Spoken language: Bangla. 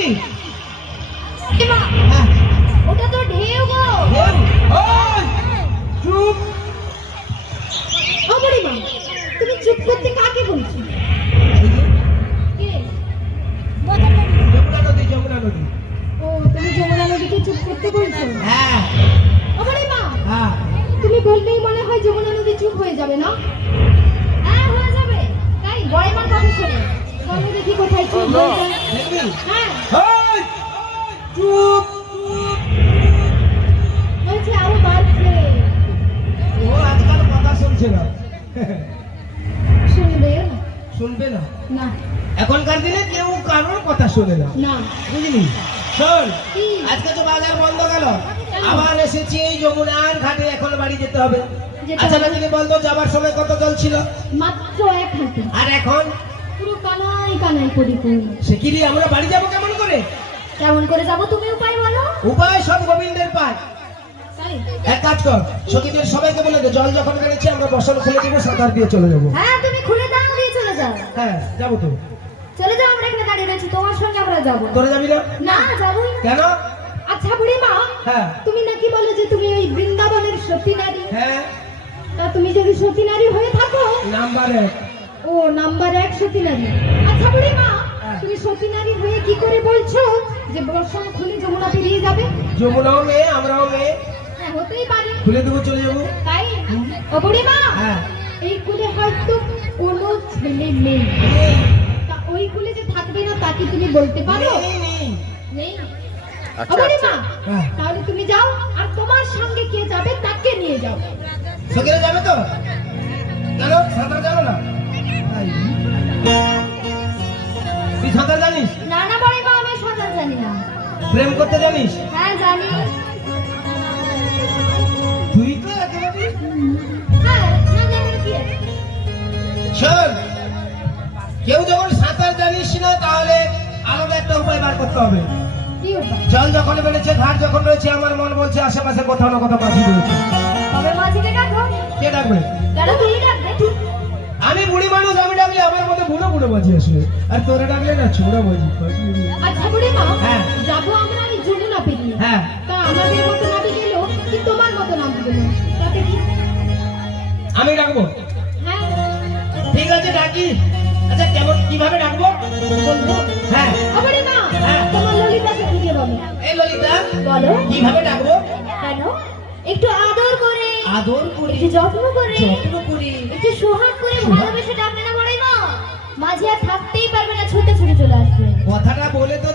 নাকি? হ্যাঁ, ওটা তো ঢেউ গো। ঢেউ? ওই, চুপ। ও বুড়িমা, তুমি চুপ করতে কাকে বলছো? কে? যমুনা নদী, যমুনা নদী। ও, তুমি যমুনা নদীকে চুপ করতে বলছো? হ্যাঁ ও বুড়িমা, হ্যাঁ। তুমি বললেই মনে হয় যমুনা নদী চুপ হয়ে যাবে না? হ্যাঁ, হয়ে যাবে। তাই বড়মার কথা শোনো। বলো দেখি কোথায় চুপ হয়ে যায়। দেখবি? হ্যাঁ, ওই, চুপ। বলছে আরো বাড়ছে। ও আজকাল কথা শুনছে না। শুনবে না? শুনবে না। না এখনকার দিনে কেউ কারোর কথা শোনে না, না। বুঝলি? শোন, কি? আজকে তো বাজার বন্ধ গেল, কেন? আবার এসেছি এই যমুনার ঘাটে, এখন বাড়ি যেতে হবে। যেতে আচ্ছা হবে। তুমি বলতো যাবার সময় কত জল ছিল? মাত্র এক হাতে। আর এখন? পুরো কানাই কানাই পরিপূর্ণ। সে কি রে, আমরা বাড়ি যাবো কেমন করে? কেমন করে যাবো তুমি উপায় বলো? উপায় সব গোবিন্দের পায়। তাই? এক কাজ কর, সখীদের সবাইকে বলে দে, জল যখন বেড়েছে আমরা বসানো খুলে দেবো, সাঁতার দিয়ে চলে যাবো। হ্যাঁ, তুমি খুলে দাও, দিয়ে চলে যাও। হ্যাঁ যাবো তো। চলে যাও, আমরা এখানে দাঁড়িয়ে রয়েছি, তোমার সঙ্গে আমরা যাবো। তোরা যাবি না? না, যাবোই না। কেন? আচ্ছা বুড়িমা, হ্যাঁ তুমি নাকি বলে যে তুমি ওই বৃন্দাবনের সতী নারী। হ্যাঁ, তা তুমি যদি সতী নারী হয়ে থাকো, নাম্বার 1। ও নাম্বার 1 সতী নারী। আচ্ছা বুড়িমা, হ্যাঁ। তুমি সতী নারী হয়ে কি করে বলছো যে বর্ষণ খুলে যমুনা পেরিয়ে যাবে? যমুনাও মেয়ে, আমরাও মেয়ে, হ্যাঁ, হতেই পারে। খুলে দেবো, চলে যাবো। তাই? ও বুড়িমা, হ্যাঁ। এই কুলে হয়তো কোনো ছেলে নেই। নেই, তা ওই কুলে যে থাকবে না তা কি তুমি বলতে পারো? নেই, নেই। নেই। আচ্ছা, ও বুড়িমা, হ্যাঁ। তাহলে তুমি যাও, আর তোমার সঙ্গে কে যাবে তাকে নিয়ে যাও। সখীরা যাবে তো? কেন সাঁতার জানো না? তাই? তুই সাঁতার জানিস? না না বুড়িমা, আমি সাঁতার জানি না। প্রেম করতে জানিস? হ্যাঁ, জানি। তুই তো একেবারে। হ্যাঁ, না জানি কি আছে? শোন, কেউ যখন সাঁতার জানিস না তাহলে আলাদা একটা উপায় বার করতে হবে। কি উপায়? জল যখন বেড়েছে, ঘাট যখন রয়েছে, আমার মন বলছে আশেপাশে কোথাও না কোথাও মাঝি রয়েছে। তবে মাঝিকে ডাকো। কে ডাকবে? কেন তুমি ডাকবে? আমি বুড়ি মানুষ, আমি ডাকলে আমার মধ্যে বুড়ো বুড়ো মাঝি আসবে, আর তোরা ডাকলে না ছোড়া মাঝি। আচ্ছা বুড়িমা, হ্যাঁ। যাবো আমরা এই যমুনা পেরিয়ে। হ্যাঁ। তা আমাদের মতো নাবি গেল কি তোমার মতো নাবি গেল, তাতে কি? আমি ডাকবো? হ্যাঁ, ঠিক আছে, ডাকি। আচ্ছা কেমন, কিভাবে ডাকবো বলবো। হ্যাঁ? ও বুড়িমা, হ্যাঁ। তোমার ললিতাকে খুঁজে পাবো। এই ললিতা, বলো। কিভাবে ডাকবো? কেন? একটু আদর করে, আদর করে, একটু যত্ন করে, যত্ন করে, একটু সোহাগ করে সোহাগ। ভালোবেসে ডাকলে না বুড়িমা, মাঝি আর থাকতেই পারবে না, ছুটে ছুটে চলে আসবে। কথাটা বলে তো